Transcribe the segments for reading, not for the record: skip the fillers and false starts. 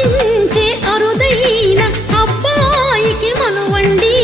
లభించే అరుదైన అబ్బాయికి మనువండి.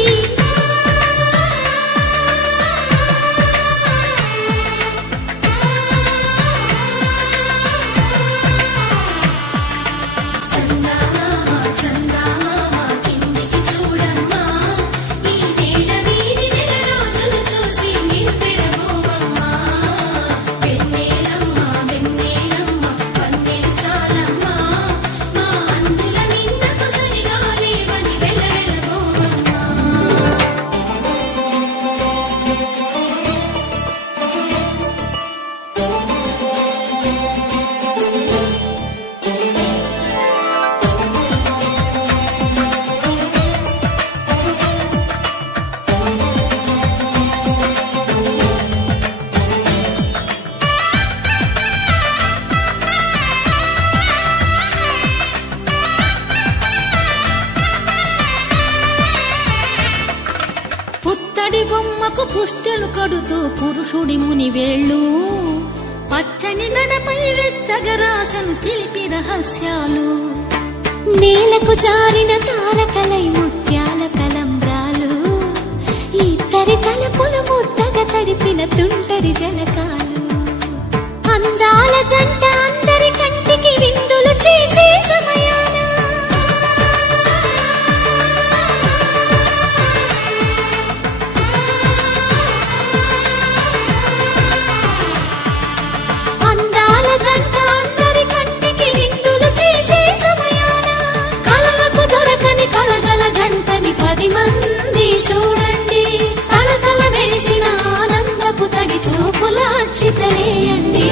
పుత్తడి బొమ్మకు పుస్తెలు కడుతూ పురుషుడి ముని వేళ్ళు, పచ్చని నడపై వెచ్చగరాసను చిలిపి రహస్యాలు. నేలకు జారిన తారకలై ముత్యాల తలంబ్రాలు, ఇద్దరి తలపులు ముద్దగా తడిపిన తుంటరి జలకాలు. అందాల జంట అందరి కంటికి విందులు చేసే సమయాన జంటని 10 మంది చూడండి, తల తల మెరిసిన ఆనందపు తడి చూపుల అక్షితలేయండి.